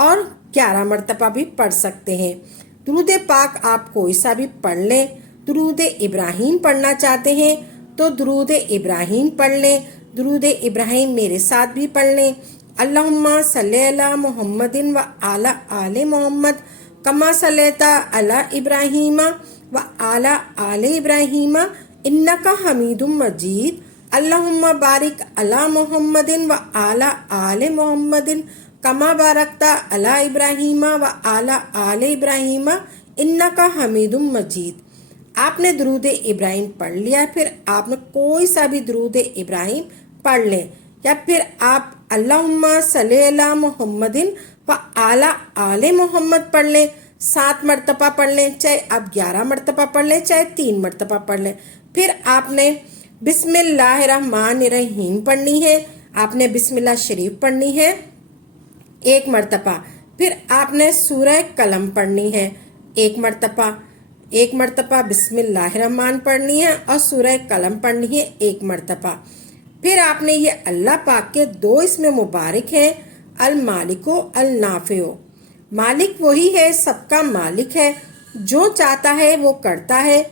اور 11 مرتبہ بھی پڑھ سکتے ہیں۔ درود پاک آپ کوئی سا بھی پڑھ لیں۔ درود ابراہیم پڑھنا چاہتے ہیں تو درود ابراہیم پڑھ لیں۔ درود ابراہیم میرے ساتھ بھی پڑھ لیں۔ اللہم صلی علی محمد و علی آل محمد کما صلیت علی ابراہیم و علی آل ابراہیم انک حمید مجید۔ اللہم بارک علی محمد و علی آل محمد کما بارکت علی ابراہیم و علی آل ابراہیم انک حمید مجید۔ آپ نے درود ابراہیم پڑھ لیا، پھر آپ نے کوئی سا بھی درود ابراہیم پڑھ لیں، یا پھر آپ اللہم صلی علی محمد و علی آل محمد پڑھ لیں، 7 مرتبہ پڑھ لیں، چاہے آپ 11 مرتبہ پڑھ لیں، چاہے 3 مرتبہ پڑھ لیں۔ پھر آپ نے بسم اللہ الرحمن الرحیم پڑھنی ہے، آپ نے بسم اللہ شریف پڑھنی ہے 1 مرتبہ۔ پھر آپ نے سورہ قلم پڑھنی ہے 1 مرتبہ، 1 مرتبہ بسم اللہ الرحمن پڑھنی ہے اور سورہ قلم پڑھنی ہے 1 مرتبہ۔ پھر آپ نے یہ اللہ پاک کے 2 اسم مبارک ہیں، المالک و النافع۔ مالک وہی ہے، سب کا مالک ہے، جو چاہتا ہے وہ کرتا ہے۔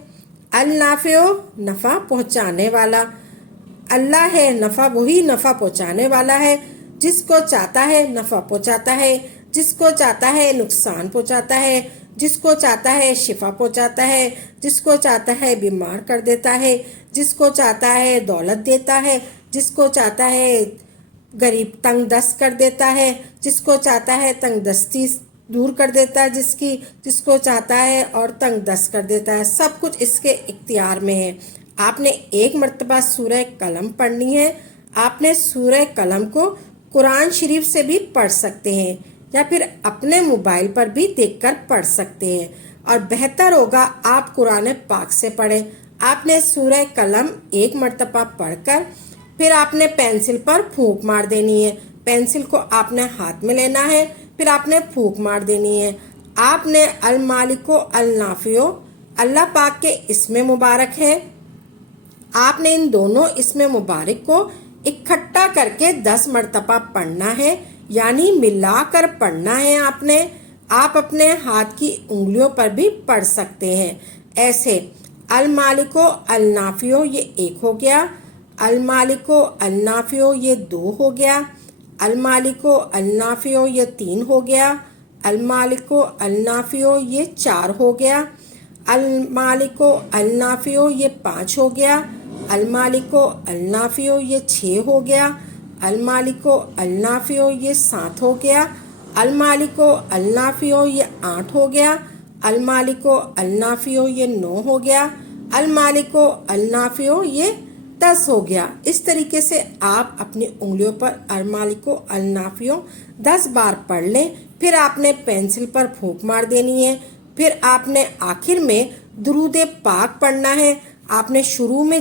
النافع نفع پہنچانے والا، اللہ ہے نفع، وہی نفع پہنچانے والا ہے، جس کو چاہتا ہے نفع پہنچاتا ہے، جس کو چاہتا ہے نقصان پہنچاتا ہے، جس کو چاہتا ہے شفا پہنچاتا ہے، جس کو چاہتا ہے بیمار کر دیتا ہے، جس کو چاہتا ہے دولت دیتا ہے، جس کو چاہتا ہے غریب تنگ دست کر دیتا ہے، جس کو چاہتا ہے تنگ دستی دور کر دیتا ہے، جس کو چاہتا ہے اور تنگ دست کر دیتا ہے۔ سب کچھ اس کے اختیار میں ہے۔ آپ نے 1 مرتبہ سورہ قلم پڑھنی ہے۔ آپ نے سورہ قلم کو قرآن شریف سے بھی پڑھ سکتے ہیں، یا پھر اپنے موبائل پر بھی دیکھ کر پڑھ سکتے ہیں، اور بہتر ہوگا آپ قرآن پاک سے پڑھیں۔ آپ نے سورہ قلم 1 مرتبہ پڑھ کر پھر آپ نے پینسل پر پھونک مار دینی ہے۔ پینسل کو آپ نے ہاتھ میں لینا ہے، پھر آپ نے پھونک مار دینی ہے۔ آپ نے المالک و النافع اللہ پاک کے اسم مبارک ہے، آپ نے ان دونوں اسم مبارک کو اکٹھا کر کے 10 مرتبہ پڑھنا ہے، یعنی ملا کر پڑھنا ہے۔ آپ اپنے ہاتھ کی انگلیوں پر بھی پڑھ سکتے ہیں ایسے۔ المالک و النافع یہ 1 ہو گیا، المالک و النافع یہ 2 ہو گیا، المالک و النافع یہ 3 ہو گیا، المالک و النافع یہ 4 ہو گیا، المالک و النافع یہ 5 ہو گیا، المالک و النافع یہ 6 ہو گیا، المالک و النافع یہ 7 ہو گیا، المالک و النافع یہ 8 ہو گیا، المالک و النافع یہ 9 ہو گیا، المالک و النافع یہ 10 ہو گیا۔ اس طریقے سے آپ اپنی انگلیوں پر المالک و النافع 10 بار پڑھ لیں، پھر آپ نے پینسل پر پھونک مار دینی ہے۔ پھر آپ نے آخر میں درود پاک پڑھنا ہے۔ آپ نے شروع میں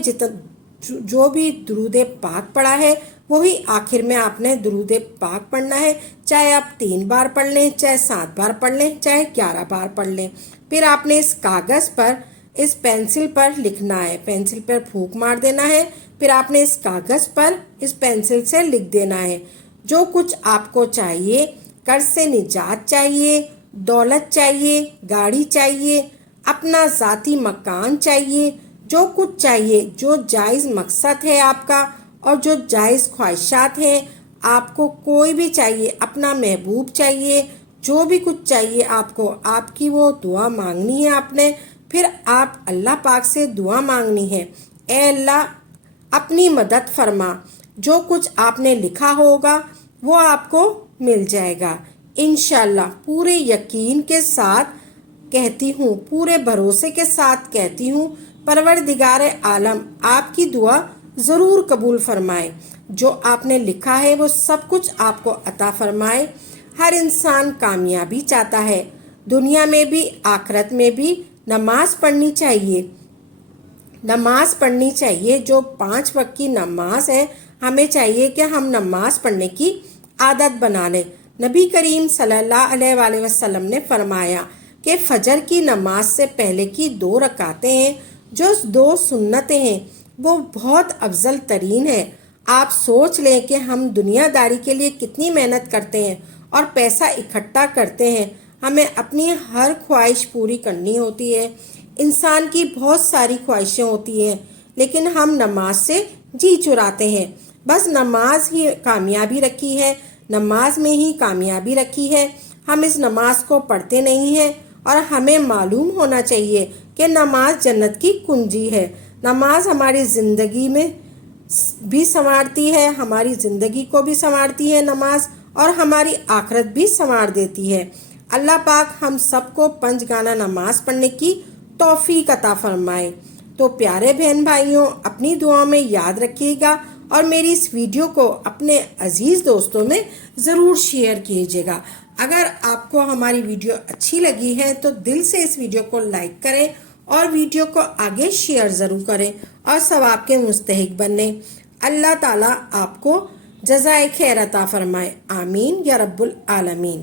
جو بھی درود پاک پڑھا ہے وہی آخر میں آپ نے درود پاک پڑھنا ہے، چاہے آپ 3 بار پڑھ لیں، چاہے 7 بار پڑھ لیں، چاہے 11 بار پڑھ لیں۔ پھر آپ نے اس کاغذ پر اس پینسل پر لکھنا ہے، پینسل پر پھونک مار دینا ہے، پھر آپ نے اس کاغذ پر اس پینسل سے لکھ دینا ہے جو کچھ آپ کو چاہیے۔ قرض سے نجات چاہیے، دولت چاہیے، گاڑی چاہیے، اپنا ذاتی مکان چاہیے، جو کچھ چاہیے، جو جائز مقصد ہے آپ کا اور جو جائز خواہشات ہیں آپ کو، کوئی بھی چاہیے، اپنا محبوب چاہیے، جو بھی کچھ چاہیے آپ کو، آپ کی وہ دعا مانگنی ہے آپ نے۔ پھر آپ اللہ پاک سے دعا مانگنی ہے، اے اللہ اپنی مدد فرما، جو کچھ آپ نے لکھا ہوگا وہ آپ کو مل جائے گا انشاءاللہ۔ پورے یقین کے ساتھ کہتی ہوں، پورے بھروسے کے ساتھ کہتی ہوں، پروردگار عالم آپ کی دعا ضرور قبول فرمائے، جو آپ نے لکھا ہے وہ سب کچھ آپ کو عطا فرمائے۔ ہر انسان کامیابی چاہتا ہے، دنیا میں بھی آخرت میں بھی۔ نماز پڑھنی چاہیے، نماز پڑھنی چاہیے، جو 5 وقت کی نماز ہے، ہمیں چاہیے کہ ہم نماز پڑھنے کی عادت بنا لیں۔ نبی کریم صلی اللہ علیہ وآلہ وسلم نے فرمایا کہ فجر کی نماز سے پہلے کی 2 رکعتیں ہیں، جو 2 سنتیں ہیں، وہ بہت افضل ترین ہے۔ آپ سوچ لیں کہ ہم دنیا داری کے لیے کتنی محنت کرتے ہیں، اور پیسہ اکٹھا کرتے ہیں، ہمیں اپنی ہر خواہش پوری کرنی ہوتی ہے۔ انسان کی بہت ساری خواہشیں ہوتی ہیں، لیکن ہم نماز سے جی چراتے ہیں۔ بس نماز ہی کامیابی رکھی ہے، نماز میں ہی کامیابی رکھی ہے۔ ہم اس نماز کو پڑھتے نہیں ہیں، اور ہمیں معلوم ہونا چاہیے کہ نماز جنت کی کنجی ہے۔ نماز ہماری زندگی میں بھی سنوارتی ہے، ہماری زندگی کو بھی سنوارتی ہے نماز، اور ہماری آخرت بھی سنوار دیتی ہے۔ اللہ پاک ہم سب کو 5 گانا نماز پڑھنے کی توفیق عطا فرمائے۔ تو پیارے بہن بھائیوں، اپنی دعاؤں میں یاد رکھیے گا، اور میری اس ویڈیو کو اپنے عزیز دوستوں میں ضرور شیئر کیجیے گا۔ اگر آپ کو ہماری ویڈیو اچھی لگی ہے تو دل سے اس ویڈیو کو لائک کریں، اور ویڈیو کو آگے شیئر ضرور کریں، اور ثواب کے مستحق بنیں۔ اللہ تعالیٰ آپ کو جزائے خیر عطا فرمائے، آمین یا رب العالمین۔